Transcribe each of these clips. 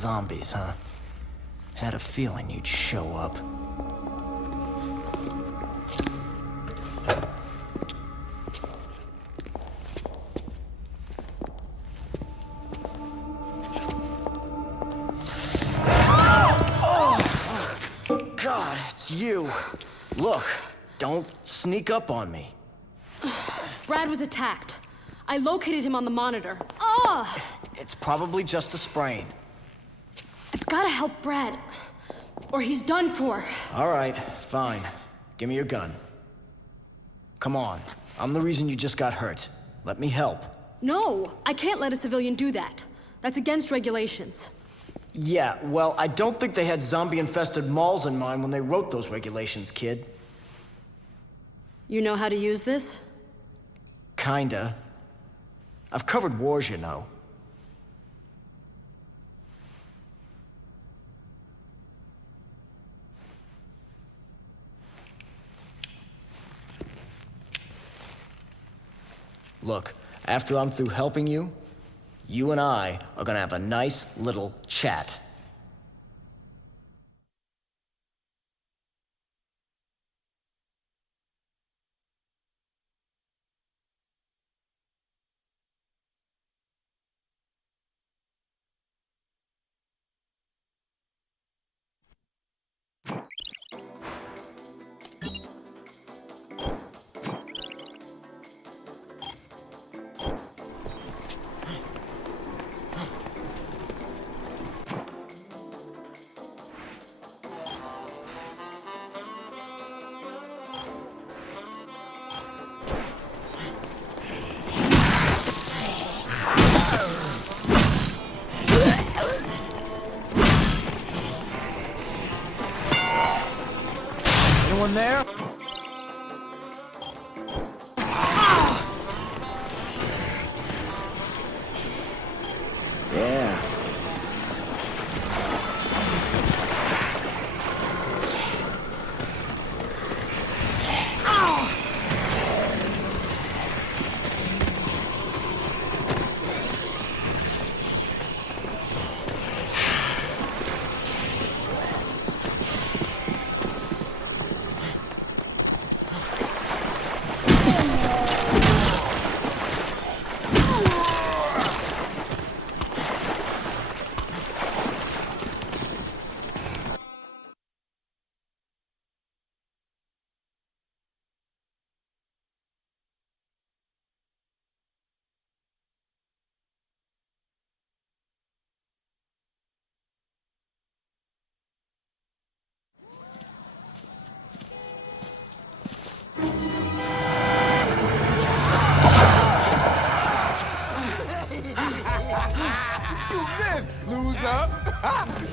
zombies, huh? Had a feeling you'd show up. God, it's you. Look, don't sneak up on me. Brad was attacked. I located him on the monitor. Ugh! It's probably just a sprain. I've gotta help Brad, or he's done for. All right, fine. Give me your gun. Come on. I'm the reason you just got hurt. Let me help. No, I can't let a civilian do that. That's against regulations. Yeah, well, I don't think they had zombie-infested malls in mind when they wrote those regulations, kid. You know how to use this? Kinda. I've covered wars, you know. Look, after I'm through helping you, you and I are gonna have a nice little chat. Anyone there? Yeah.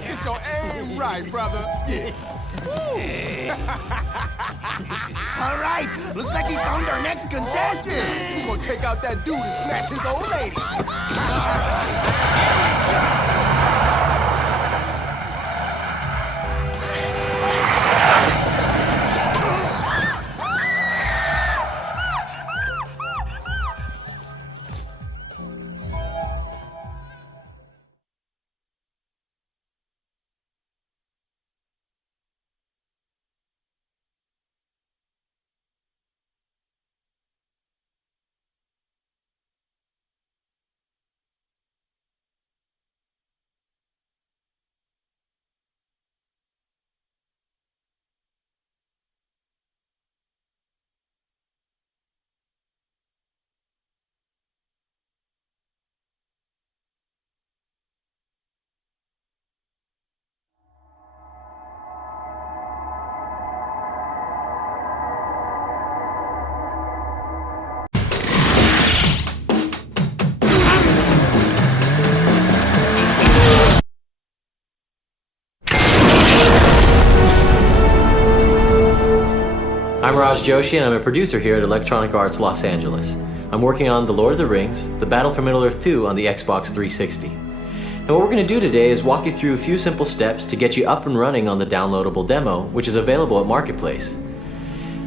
Get your aim right, brother. Yeah. All right, looks like we found our next contestant. Yeah. We're gonna take out that dude and snatch his old lady. I'm Raj Joshi, and I'm a producer here at Electronic Arts Los Angeles. I'm working on The Lord of the Rings, The Battle for Middle-earth 2 on the Xbox 360. And what we're going to do today is walk you through a few simple steps to get you up and running on the downloadable demo, which is available at Marketplace.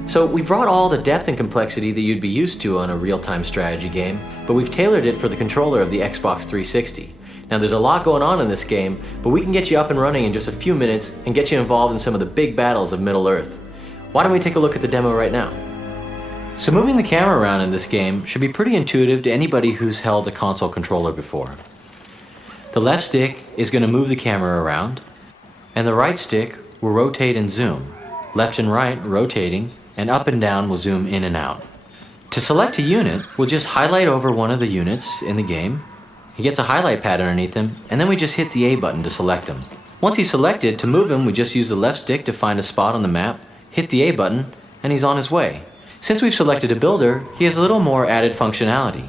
So we brought all the depth and complexity that you'd be used to on a real-time strategy game, but we've tailored it for the controller of the Xbox 360. Now there's a lot going on in this game, but we can get you up and running in just a few minutes and get you involved in some of the big battles of Middle-earth. Why don't we take a look at the demo right now? So moving the camera around in this game should be pretty intuitive to anybody who's held a console controller before. The left stick is going to move the camera around, and the right stick will rotate and zoom. Left and right rotating, and up and down will zoom in and out. To select a unit, we'll just highlight over one of the units in the game. He gets a highlight pad underneath him, and then we just hit the A button to select him. Once he's selected, to move him, we just use the left stick to find a spot on the map, hit the A button, and he's on his way. Since we've selected a builder, he has a little more added functionality.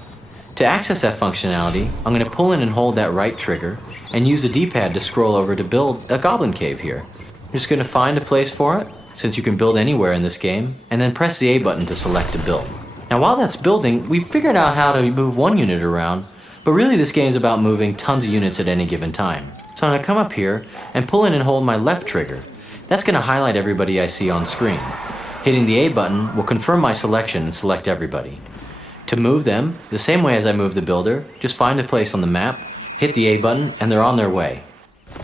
To access that functionality, I'm going to pull in and hold that right trigger and use the D-pad to scroll over to build a goblin cave here. I'm just going to find a place for it, since you can build anywhere in this game, and then press the A button to select a build. Now while that's building, we've figured out how to move one unit around, but really this game is about moving tons of units at any given time. So I'm going to come up here and pull in and hold my left trigger. That's going to highlight everybody I see on screen. Hitting the A button will confirm my selection and select everybody. To move them, the same way as I move the builder, just find a place on the map, hit the A button, and they're on their way.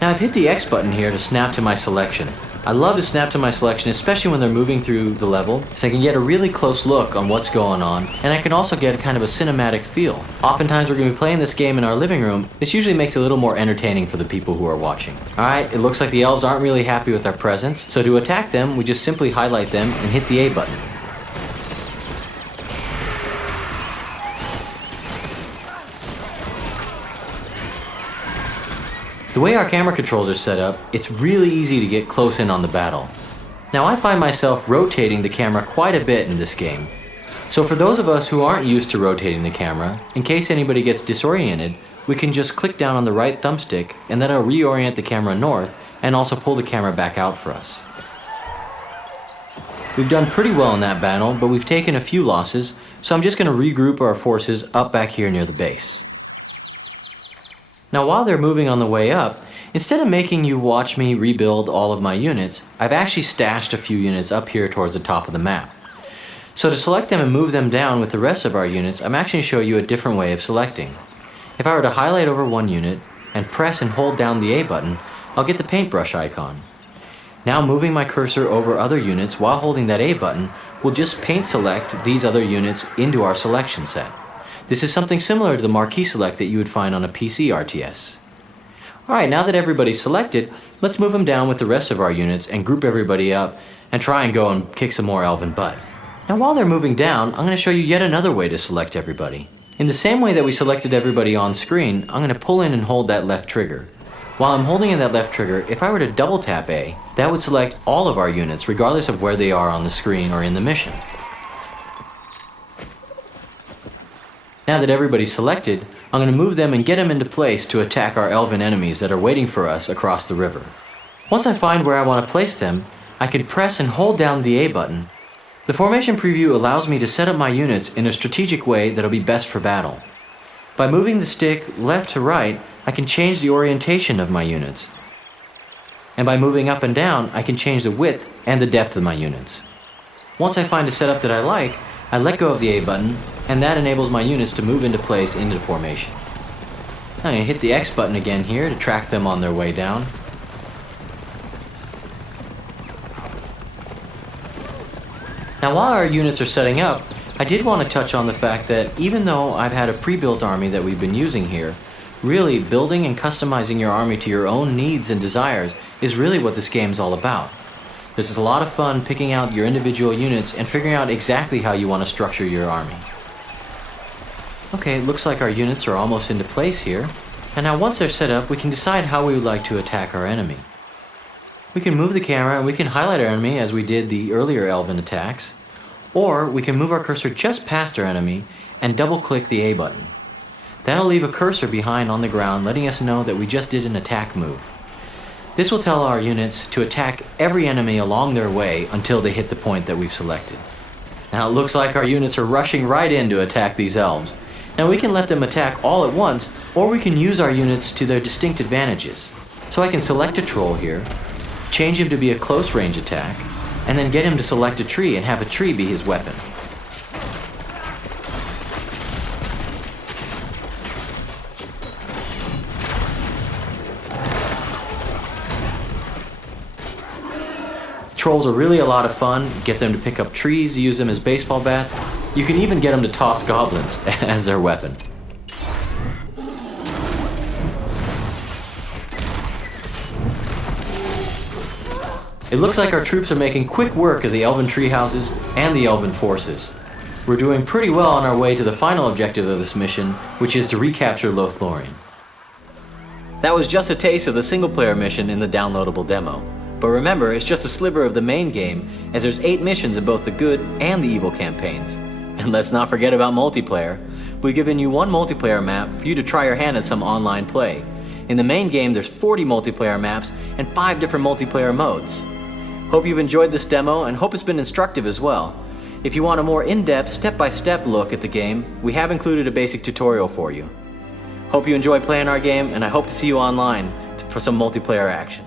Now I've hit the X button here to snap to my selection. I love to snap to my selection, especially when they're moving through the level, so I can get a really close look on what's going on, and I can also get kind of a cinematic feel. Oftentimes we're going to be playing this game in our living room. This usually makes it a little more entertaining for the people who are watching. Alright, it looks like the elves aren't really happy with our presence, so to attack them, we just simply highlight them and hit the A button. The way our camera controls are set up, it's really easy to get close in on the battle. Now I find myself rotating the camera quite a bit in this game. So for those of us who aren't used to rotating the camera, in case anybody gets disoriented, we can just click down on the right thumbstick and then it'll reorient the camera north and also pull the camera back out for us. We've done pretty well in that battle, but we've taken a few losses, so I'm just going to regroup our forces up back here near the base. Now while they're moving on the way up, instead of making you watch me rebuild all of my units, I've actually stashed a few units up here towards the top of the map. So to select them and move them down with the rest of our units, I'm actually going to show you a different way of selecting. If I were to highlight over one unit and press and hold down the A button, I'll get the paintbrush icon. Now moving my cursor over other units while holding that A button will just paint select these other units into our selection set. This is something similar to the marquee select that you would find on a PC RTS. Alright, now that everybody's selected, let's move them down with the rest of our units and group everybody up and try and go and kick some more elven butt. Now while they're moving down, I'm going to show you yet another way to select everybody. In the same way that we selected everybody on screen, I'm going to pull in and hold that left trigger. While I'm holding in that left trigger, if I were to double tap A, that would select all of our units regardless of where they are on the screen or in the mission. Now that everybody's selected, I'm going to move them and get them into place to attack our elven enemies that are waiting for us across the river. Once I find where I want to place them, I can press and hold down the A button. The formation preview allows me to set up my units in a strategic way that'll be best for battle. By moving the stick left to right, I can change the orientation of my units. And by moving up and down, I can change the width and the depth of my units. Once I find a setup that I like, I let go of the A button, and that enables my units to move into place into formation. I'm going to hit the X button again here to track them on their way down. Now while our units are setting up, I did want to touch on the fact that even though I've had a pre-built army that we've been using here, really building and customizing your army to your own needs and desires is really what this game's all about. There's a lot of fun picking out your individual units and figuring out exactly how you want to structure your army. Okay, it looks like our units are almost into place here. And now once they're set up, we can decide how we would like to attack our enemy. We can move the camera and we can highlight our enemy as we did the earlier elven attacks. Or we can move our cursor just past our enemy and double click the A button. That'll leave a cursor behind on the ground letting us know that we just did an attack move. This will tell our units to attack every enemy along their way until they hit the point that we've selected. Now it looks like our units are rushing right in to attack these elves. Now we can let them attack all at once, or we can use our units to their distinct advantages. So I can select a troll here, change him to be a close range attack, and then get him to select a tree and have a tree be his weapon. Trolls are really a lot of fun. Get them to pick up trees, use them as baseball bats. You can even get them to toss goblins as their weapon. It looks like our troops are making quick work of the elven tree houses and the elven forces. We're doing pretty well on our way to the final objective of this mission, which is to recapture Lothlorien. That was just a taste of the single-player mission in the downloadable demo. But remember, it's just a sliver of the main game, as there's 8 missions in both the good and the evil campaigns. And let's not forget about multiplayer. We've given you 1 multiplayer map for you to try your hand at some online play. In the main game, there's 40 multiplayer maps and 5 different multiplayer modes. Hope you've enjoyed this demo and hope it's been instructive as well. If you want a more in-depth, step-by-step look at the game, we have included a basic tutorial for you. Hope you enjoy playing our game, and I hope to see you online for some multiplayer action.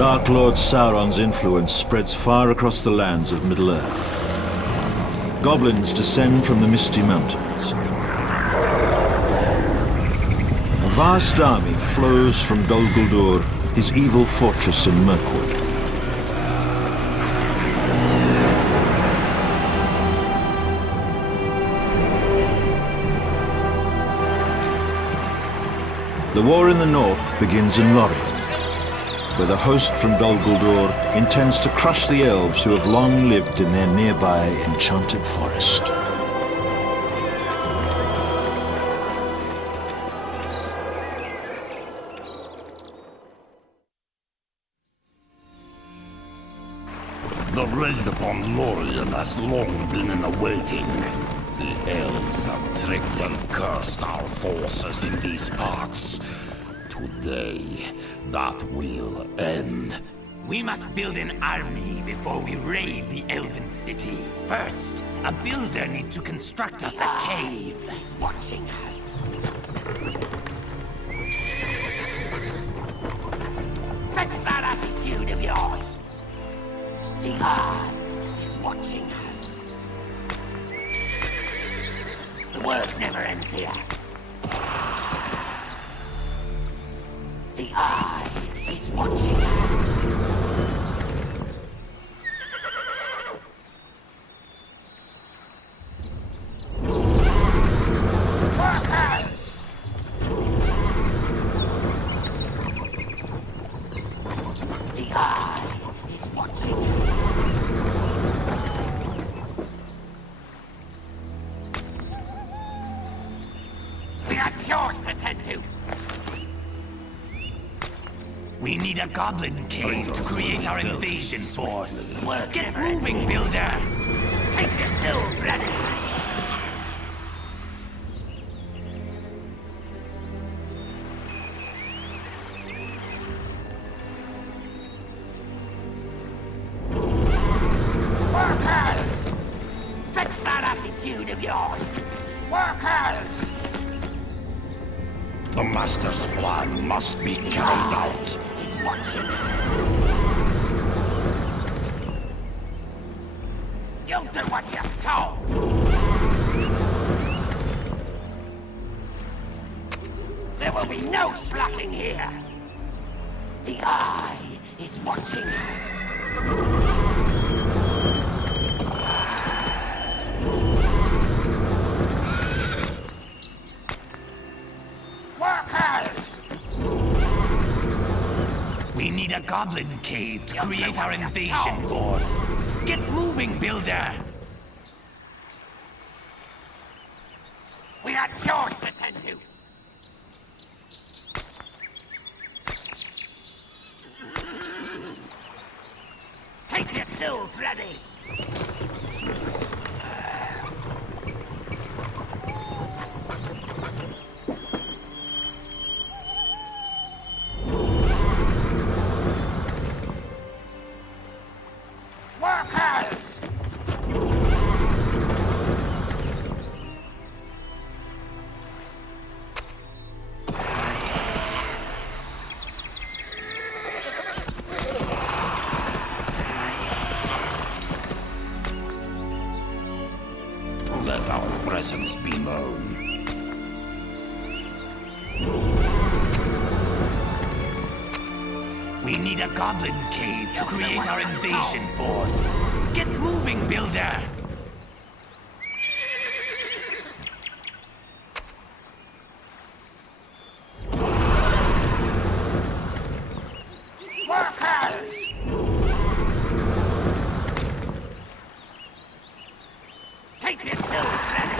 Dark Lord Sauron's influence spreads far across the lands of Middle-earth. Goblins descend from the Misty Mountains. A vast army flows from Dol Guldur, his evil fortress in Mirkwood. The war in the north begins in Lorien, where the host from Dol Guldur intends to crush the elves who have long lived in their nearby enchanted forest. The raid upon Lorien has long been in the waiting. The elves have tricked and cursed our forces in these parts. Today, that will end. We must build an army before we raid the Elven City. First, a builder needs to construct us a cave. He's watching us. Fix that attitude of yours. The Eye is watching us. The work never ends here. The Eye is watching us. The Eye is watching us. We got chores to tend to. We need a goblin cave to create our invasion force. Get moving, builder! Take your tools ready! Workers! Fix that attitude of yours! Workers! The Master's plan must be carried out. He's watching us. You'll do what you're told. There will be no slacking here. The Eye is watching us. We need a goblin cave to create our invasion force. Get moving, builder! We got chores to tend to. Take your tools ready. Let our presence be known. We need a goblin cave to create our invasion force. Get moving, builder! Workers! Take your tools ready!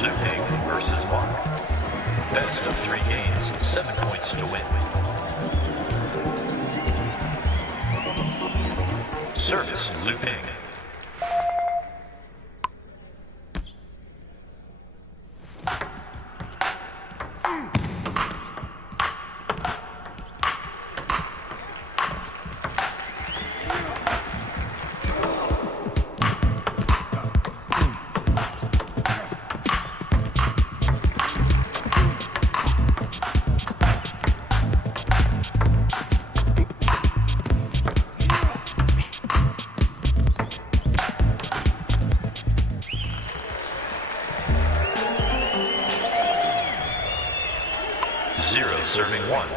Luping versus Mark. Best of 3 games, 7 points to win. Service Luping. Zero serving 1.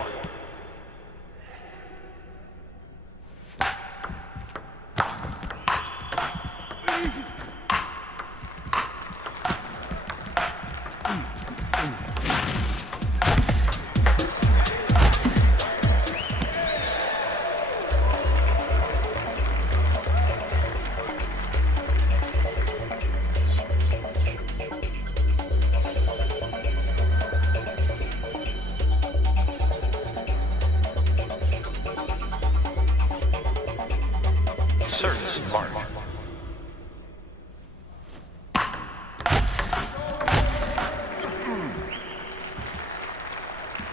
Service Mark.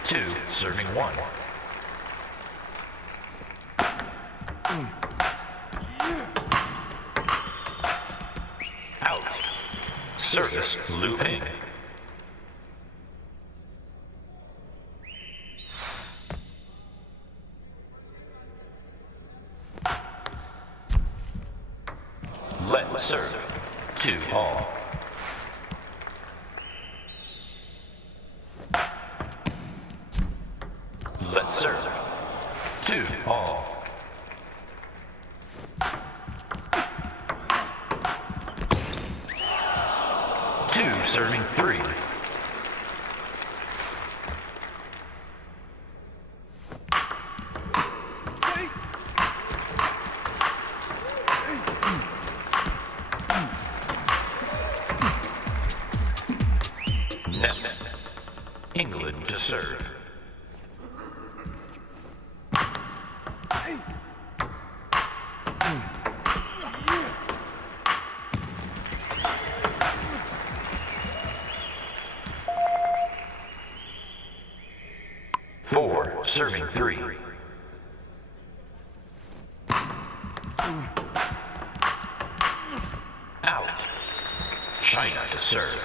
2 serving 1. Out. Service Luping. Let serve. 2 all. Let serve. 2 all. Two serving 3. Net. England to serve. Four serving 3. Out. China to serve.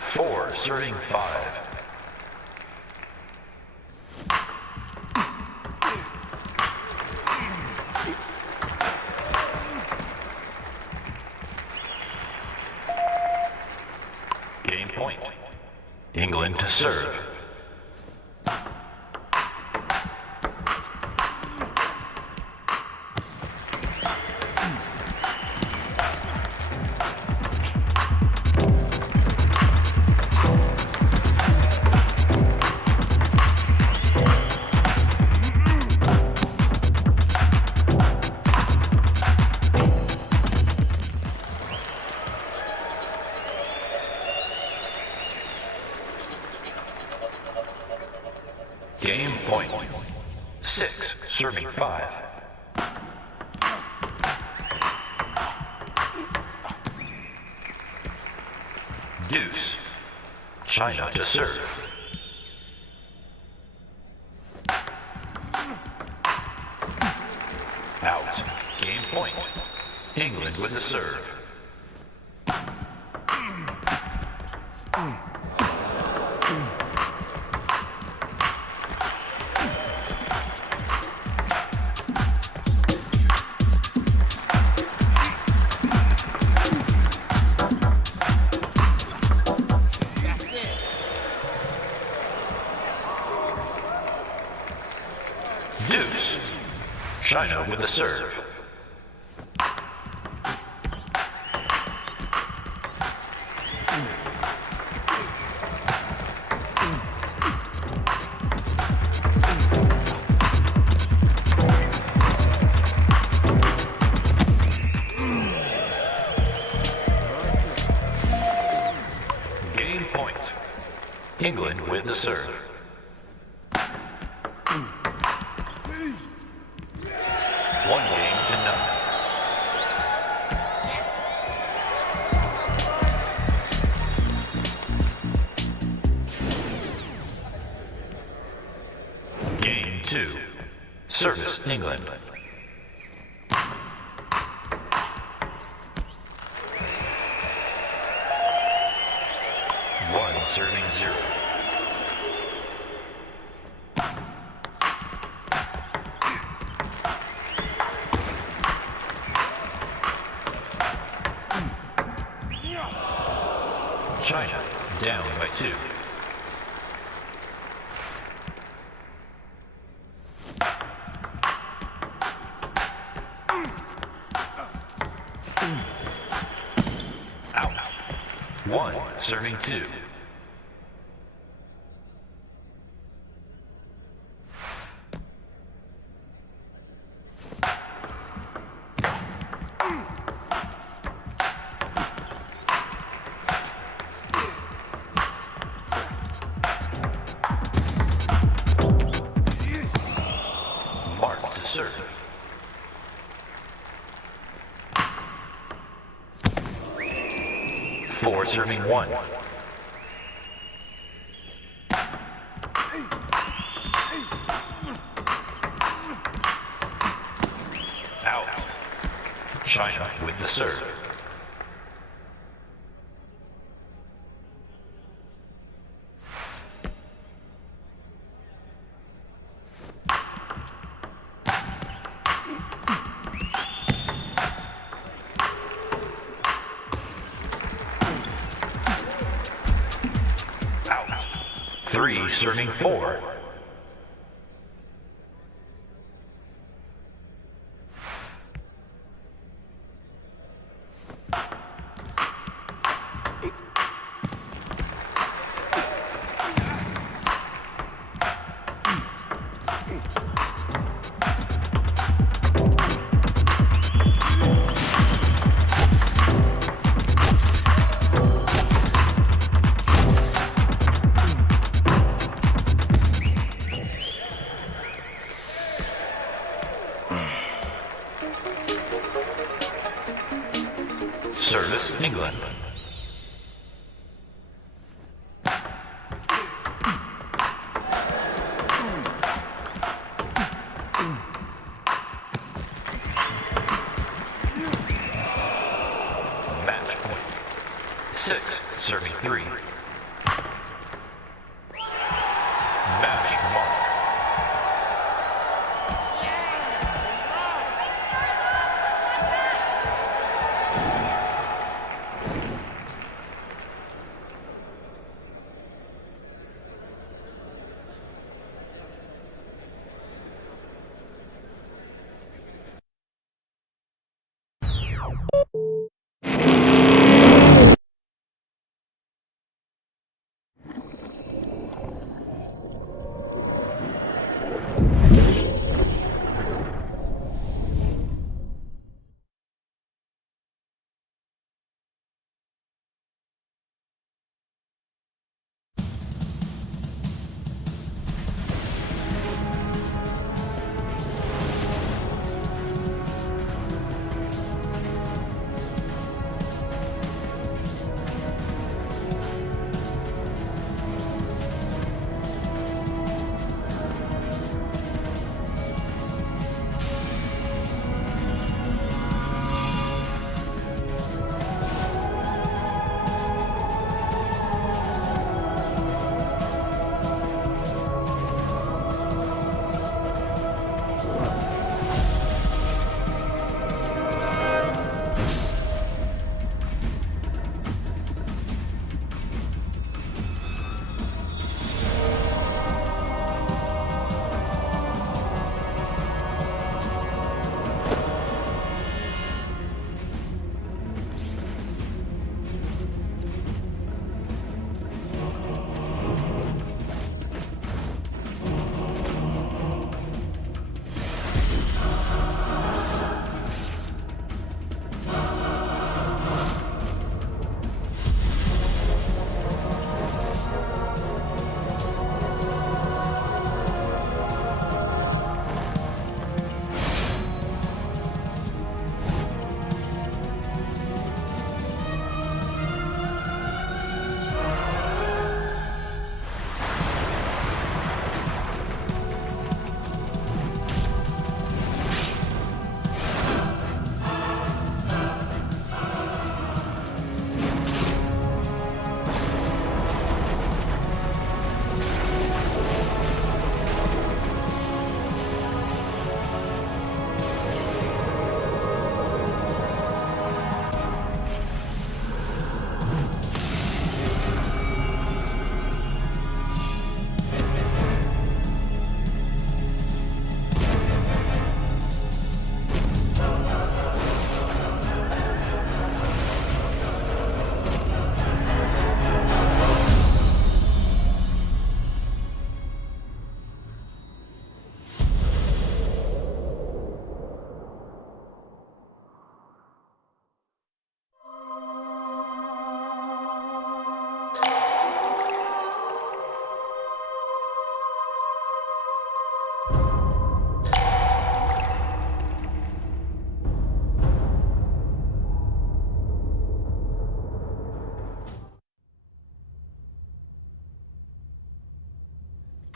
Four serving 5. Game point. England to serve. Game point. 6 serving 5. Deuce. China to serve. Out. Game point. England with a serve. China with a serve. Game point. England with the serve. One game to none. Game 2. Service England. One serving 0. China down by 2. Out. 1 serving 2. Mark to serve. Four serving 1. Out. China with the serve. Out. 3 serving 4. Service England. Match point. 6 serving 3. Match mark.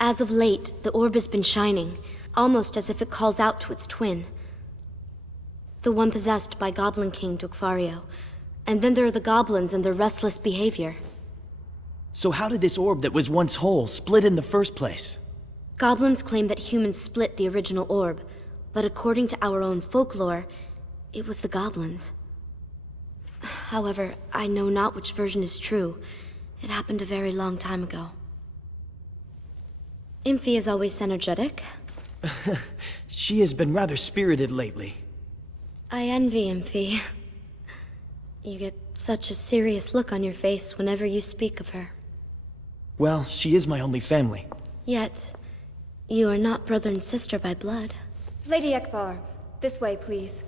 As of late, the orb has been shining, almost as if it calls out to its twin. The one possessed by Goblin King Dukfario. And then there are the goblins and their restless behavior. So how did this orb that was once whole split in the first place? Goblins claim that humans split the original orb, but according to our own folklore, it was the goblins. However, I know not which version is true. It happened a very long time ago. Imphi is always energetic. She has been rather spirited lately. I envy Imphi. You get such a serious look on your face whenever you speak of her. Well, she is my only family. Yet, you are not brother and sister by blood. Lady Ekbar, this way, please.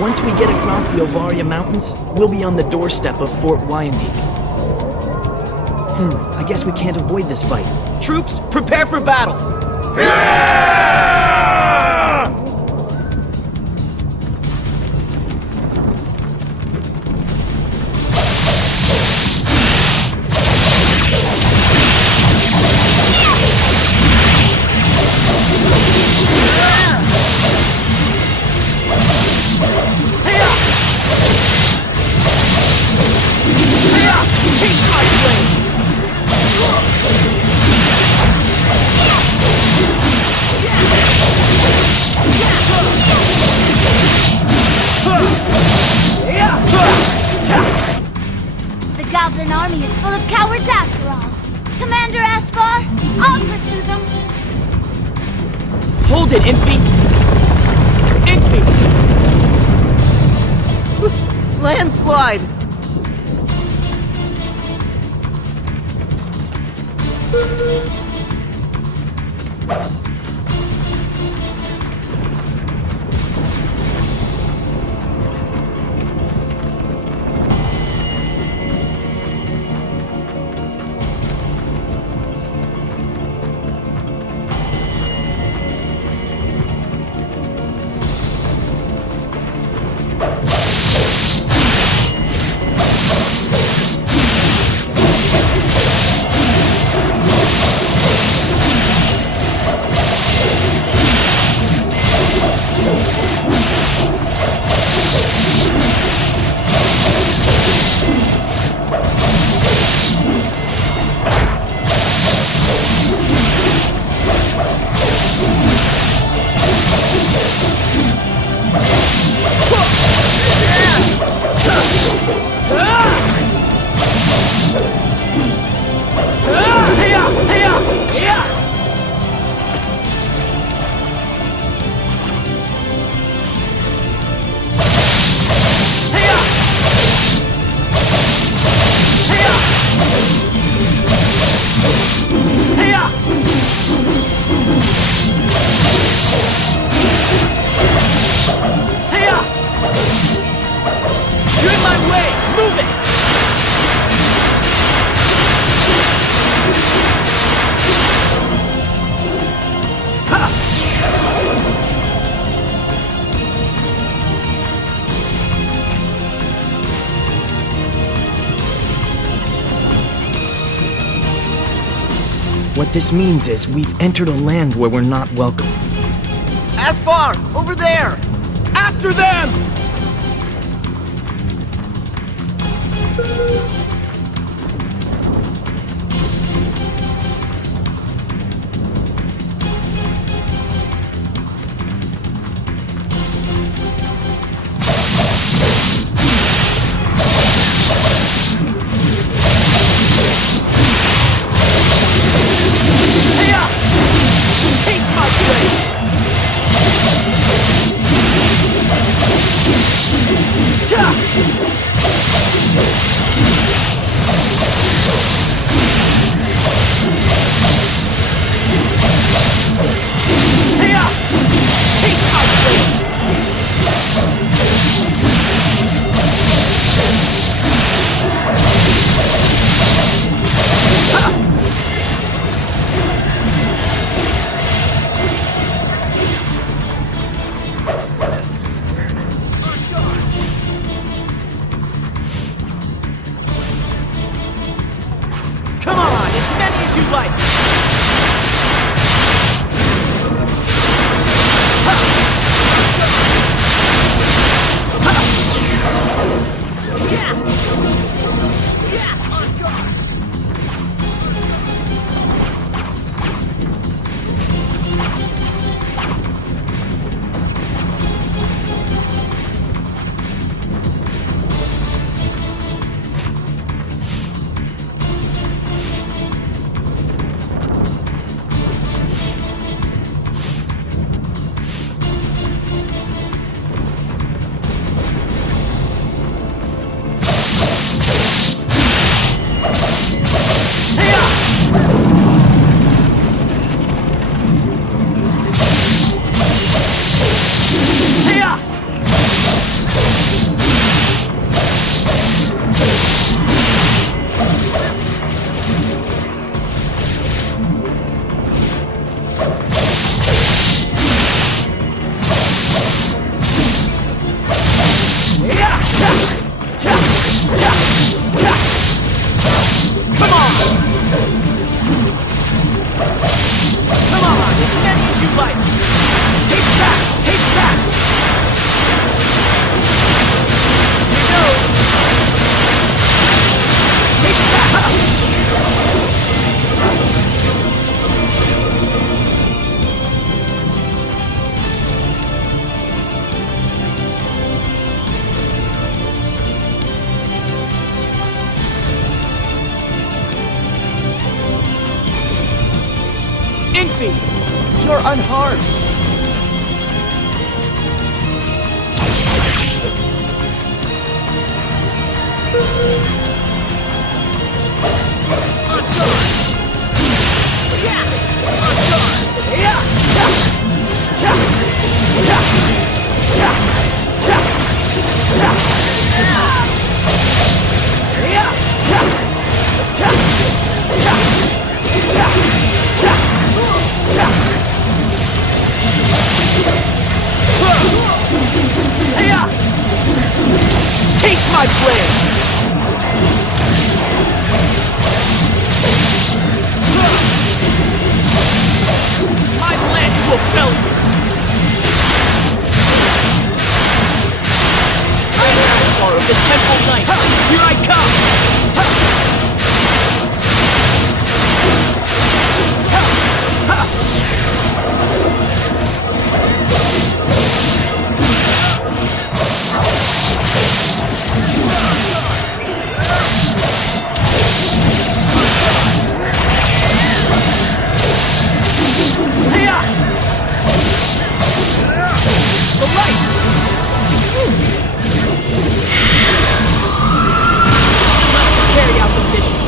Once we get across the Ovaria Mountains, we'll be on the doorstep of Fort Wyandeek. I guess we can't avoid this fight. Troops, prepare for battle! The Goblin army is full of cowards after all. Commander Aspar, I'll pursue them. Hold it, Imphi! Imphi! Landslide! What this means is we've entered a land where we're not welcome. Aspar! Over there! After them! Taste my blade! like? Ingvi, you're unharmed. Taste my blade! My lance will fell you! I am Aspar of the Temple Knight! Here I come! Carry out the mission.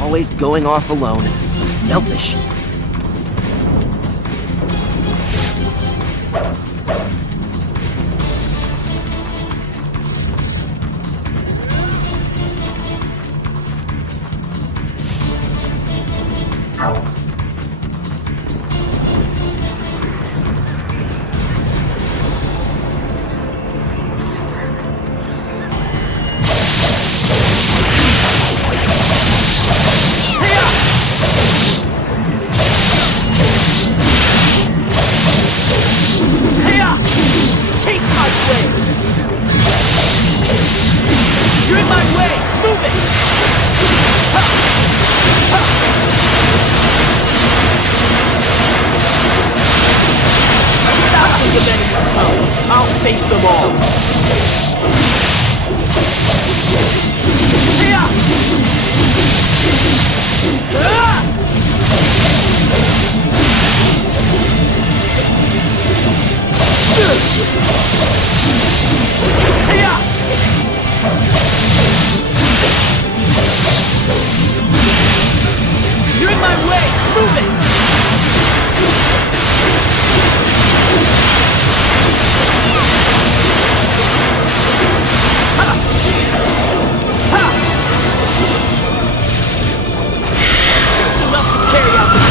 Always going off alone. So selfish. I'll face them all. my way! Move it! Just enough to carry out the